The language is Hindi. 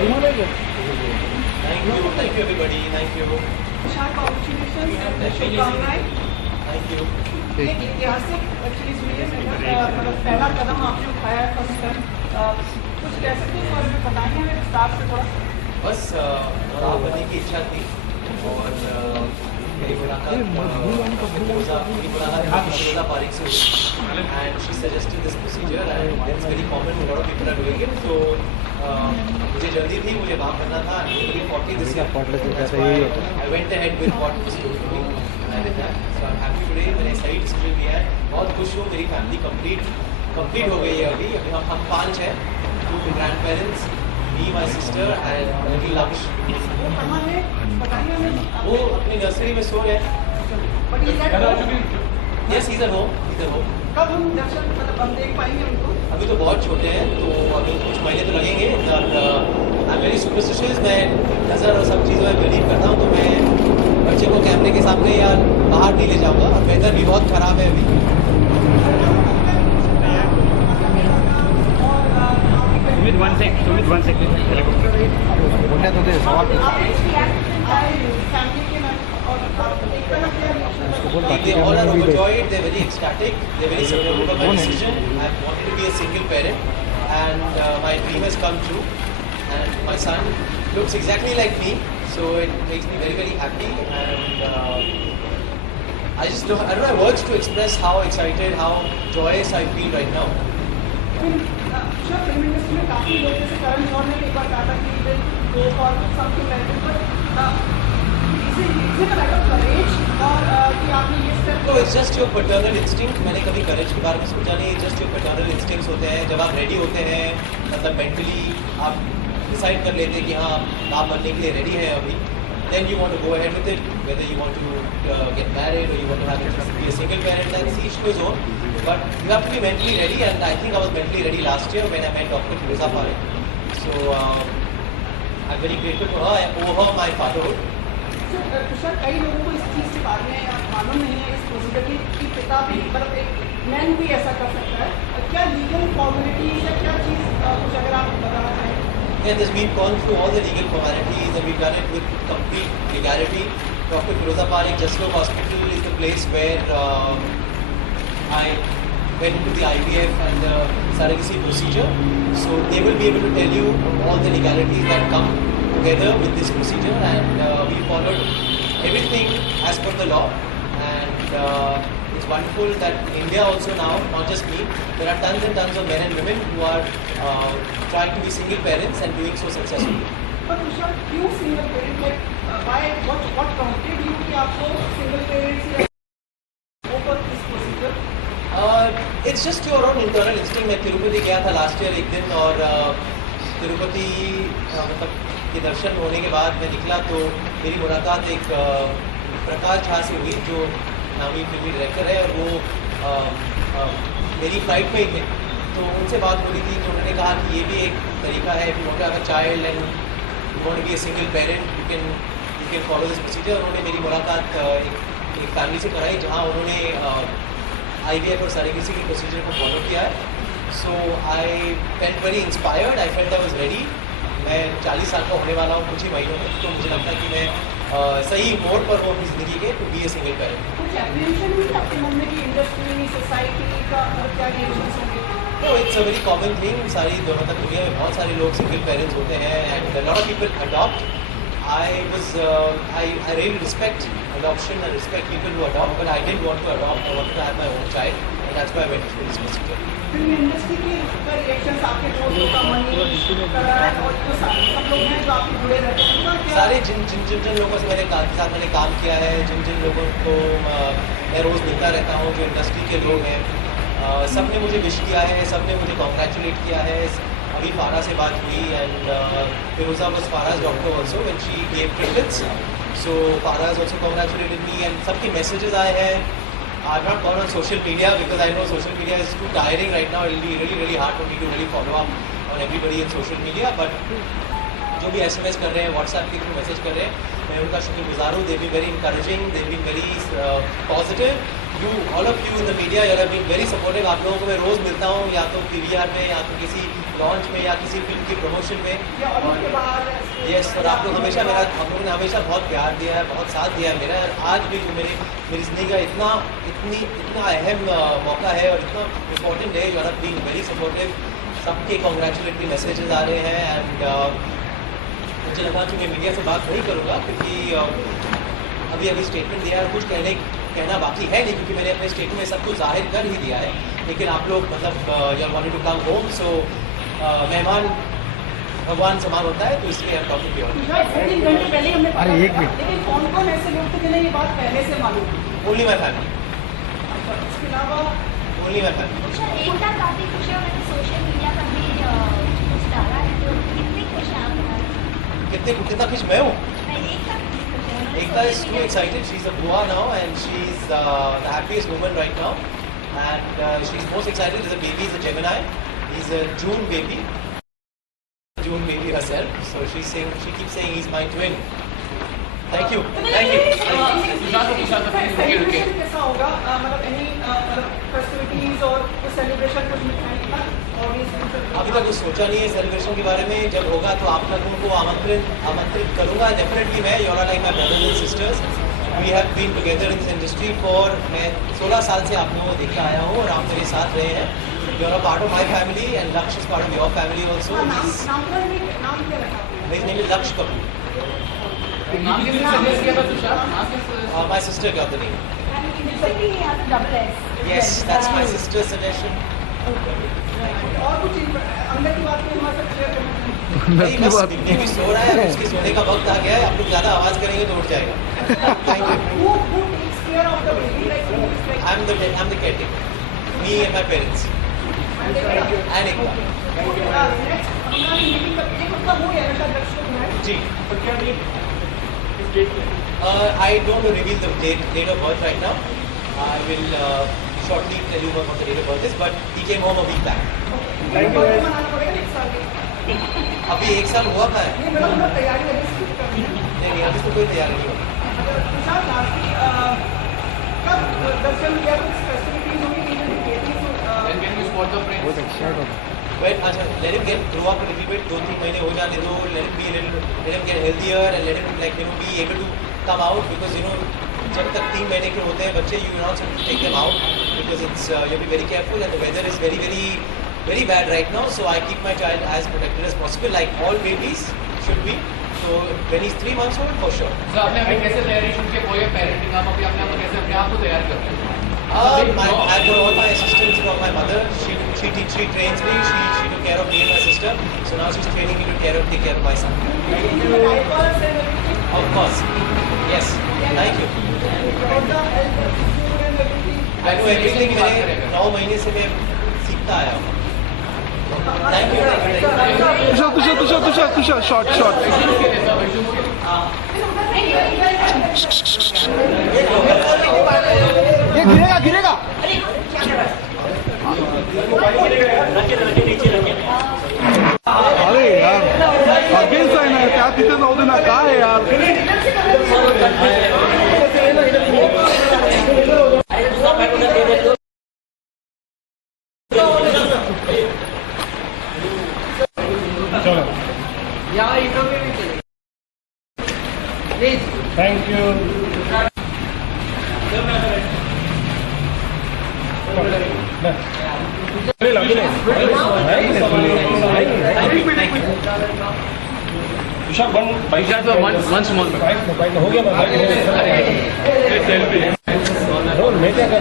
Thank you everybody, thank you. Thank you. एक ऐतिहासिक चीज़ हुई है, मतलब पहला कदम आपने उठाया फर्स्ट टाइम, कुछ कह सकते हैं और बताएंगे हमें विस्तार से थोड़ा। बस राह बनने की इच्छा थी और मेरी मुलाकात फिरोजा पारिक से हुई and she suggested this procedure and it's very common, lot of people are doing it. तो मुझे जल्दी थी, मुझे वहाँ करना था, I went ahead with what was told to me. So I am happy today, मैंने सही डिसीजन लिया है, बहुत खुश हूँ। मेरी फैमिली कंप्लीट हो गई है अभी हम 5 हैं, 2 grand parents, me, my sister and little Laksh. वो अपनी नर्सरी में सो रहे हैं। Yes, he's at home. कब हम दर्शन मतलब हम देख पाएंगे उनको? अभी तो बहुत छोटे हैं, तो अभी कुछ महीने तो लगेंगे। और आई एम वेरी सुपरस्टिशियस, मैं नज़र और सब चीज़ों में बिलीव करता हूँ, तो मैं बच्चे को कैमरे के सामने या बाहर नहीं ले जाऊँगा। वेदर भी बहुत ख़राब है अभी। सुमित वन सेक बोलने तो दे सवाल They all are overjoyed, they're very ecstatic, they're very supportive of my decision. I've wanted to be a single parent and my dream has come true, and my son looks exactly like me, so it makes me very, very happy, and I don't have words to express how excited, how joyous I feel right now. Film industry में काफ़ी लोग जैसे करण जौहर ने एक बार कहा था कि will go for something like this, but is it a matter of courage और कि आपने ये स्टेप। तो it's just your paternal instinct. मैंने कभी करेज के बारे में सोचा नहीं, जस्ट योर पैटर्नल इंस्टिंक्ट्स होते हैं। जब आप रेडी होते हैं, मतलब मेंटली आप डिसाइड कर लेते हैं कि हाँ आप बनने के लिए रेडी हैं अभी, then you want to go ahead with it, whether you want to get married or you want to have be a single parent, that's each to his own. But you have to be mentally ready, and I think I was mentally ready last year when I met Dr. Firoza Parekh. So I'm very grateful to her. I owe her my fatherhood. Sir कई लोगों को इस चीज़ के बारे में मालूम नहीं है, इस प्रोसीजर की पिता भी मतलब एक मैन भी ऐसा कर सकता है, क्या लीगल फॉर्मेलिटीज या क्या चीज़ कुछ अगर आप बताना चाहें? Yeah, we've gone through all the legal formalities and we've done it with complete legality. Dr. Firoza Parekh Jaslok Hospital is the place where I went into the IVF and the surrogacy procedure. So they will be able to tell you all the legalities that come together with this procedure, and we followed everything as per the law. And it's wonderful that in India also now, not just me, there are tons and tons of men and women who are trying to be single parents and doing so successfully. But Tushar, क्यों single parent? Like why? What prompted you कि आपको single parents या go for this procedure? It's just your own internal instinct. मैं तिरुपति गया था लास्ट ईयर एक दिन, और तिरुपति मतलब के दर्शन होने के बाद मैं निकला तो मेरी मुलाकात एक प्रकाश झा से हुई, जो नामी फिल्मी डायरेक्टर है, और वो मेरी फ्लाइट में ही थे। तो उनसे बात हो रही थी, तो उन्होंने कहा कि ये भी एक तरीका है, if you want to have a child and you want to be a single parent, you can follow this procedure. उन्होंने मेरी मुलाकात एक फैमिली से कराई जहाँ उन्होंने IVF और surrogacy की प्रोसीजर को फॉलो किया है। So I felt very inspired, I felt I was ready. मैं 40 साल का होने वाला हूँ कुछ ही महीनों में, तो मुझे लगता है कि मैं सही मोड़ पर हूँ अपनी ज़िंदगी के to be a single parent. कुछ एप्रीहेंशन हुई आपके मन में कि इंडस्ट्री सोसाइटी का क्या रिएक्शंस होंगे? No, it's a very common thing. सारी मतलब दुनिया में बहुत सारे लोग सिंगल पेरेंट्स होते हैं, and a lot of people adopt. I really respect adoption and respect people who adopt, but I didn't want to adopt. I wanted to have my own child, and that's why I went through this procedure. Film industry के रिएक्शंस आपके दोस्तों का मनी करार और जो सब लोग हैं जो आपके जुड़े रहते हैं उनका क्या? सारे जिन लोगों से मैंने काम किया है, जिन लोगों को मैं रोज़ मिलता रहता हूँ, जो इंडस्ट्री के लोग हैं, सब ने मुझे विश किया है, सब ने मुझे कॉन्ग्रेचुलेट किया है। अभी फारा से बात हुई, and Firoza was Faraz doctor also when she gave triplets, so Faraz also congratulated me, and सबके मैसेजेस आए हैं। I've not gone on social media because I know social media is too tiring right now. It will be really, really hard for me to really follow up on everybody in social media. But जो भी SMS कर रहे हैं, WhatsApp के थ्रू मैसेज कर रहे हैं, मैं उनका शुक्रगुजार हूँ. They've been very encouraging, they've been very positive. You, all of you in the media, you have been very supportive. आप लोगों को मैं रोज़ मिलता हूँ, या तो PVR में, या तो किसी लॉन्च में या किसी फिल्म के प्रमोशन में। या ऑडियो के बाद यस, और आप लोगों ने हमेशा बहुत प्यार दिया है, बहुत साथ दिया है मेरा। आज भी जो मेरी ज़िंदगी का इतना अहम मौका है और इतना इम्पोर्टेंट है, you are being very supportive. सबके कॉन्ग्रेचुलेटरी मैसेजेस आ रहे हैं एंड मुझे लगा कि मैं मीडिया से बात नहीं करूँगा क्योंकि अभी स्टेटमेंट दिया है, कुछ कहना बाकी है नहीं क्योंकि मैंने अपने स्टेटमेंट में सब कुछ जाहिर कर ही दिया है। लेकिन आप लोग मतलब you are wanted to come home, so मेहमान भगवान समान होता है, तो इसलिए हम टॉपिक पे तुषार 3 घंटे पहले हमने अरे, एक मिनट। लेकिन कौन ऐसे लोग थे जिन्हें ये बात पहले से मालूम थी? ओनली माई फैमिली, इसके अलावा ओनली माई फैमिली। एकता काफी खुश है, मैंने सोशल मीडिया पर भी कुछ डाला है, तो कितनी खुश हैं आप? कितना खुश मैं हूँ। एकता कितनी खुश है? उन्होंने Ekta is social too media excited. She's a Bua now, and she's the happiest woman right now. And she's most excited. There's a baby. He's a Gemini. He's a June baby. June baby herself. So she keeps saying he's my twin. Thank you. Thank you. Celebration कैसा होगा? मतलब एनी फेस्टिविटीज और कुछ सेलिब्रेशन, कुछ मिठाई अभी तक कुछ सोचा नहीं है सेलिब्रेशन के बारे में। जब होगा तो आप लोगों को आमंत्रित करूंगा डेफिनेटली। मैं you are like my brothers and sisters, we have been together in this industry for, मैं 16 साल से आप लोगों को देखता आया हूँ और आप मेरे साथ रहे हैं। You are a part of my family and Lakshya is part of your family also. नाम क्या रखा? हिज नेम इज लक्ष्य कपूर। नाम किसने सजेस्ट किया था तुषार? नाम किसने? My sister got the name. Basically, he has a double S. Yes, that's my sister suggestion. और कुछ अंदर की बात हमारे साथ शेयर करना चाहिए? नहीं, बस बेबी सो रहा है, उसके सोने का वक्त आ गया है। आप लोग ज़्यादा आवाज़ करेंगे तो उठ जाएगा। Thank you. Who takes care of the baby? Like who is like I'm the caretaker. Me and my parents. And Ekta. Next अपना मीटिंग का एक उसका वो है शायद लक्ष्य को है। जी। I don't reveal the date of birth right now. I will shortly tell you what the date of birth is, but he came home a week back. Birthday मनाना पड़ेगा एक साल के। अभी 1 साल हुआ था। नहीं मतलब तैयारी है इसकी करनी है। नहीं, अभी तो कोई तैयारी नहीं हुई। तुषार लास्टली कब दर्शन या कुछ फेस्टिविटीज होंगी event dating Then can we spot the friends? Well, अच्छा, let him grow up a little bit. 2-3 महीने हो जाने दो. Let him get healthier and let him be able to come out because जब तक 3 महीने के होते हैं बच्चे, you not supposed to take them out because it's you have to be very careful and the weather is very bad right now. So I keep my child as protected as possible, like all babies should be. So when he's 3 months old, for sure. So आपने अभी कैसे तैयारी शुरू की? कोई पेरेंटिंग आप अभी अपने आप को कैसे अपने आप को तैयार करते हैं? I've got all my assistants from my mother. She trains me. She took care of me and my sister. So now she's training me to take care of my son. Of course. Yes. Thank you. I know everything. मैंने 9 महीने से मैं सीखता आया हूँ. Thank you. तुषार शॉर्ट ये गिरेगा अरे यार अगेन्स्ट आहे ना त्या तिथे जाऊ दे ना काय यार थैंक यू One small. हो गया मैं क्या कर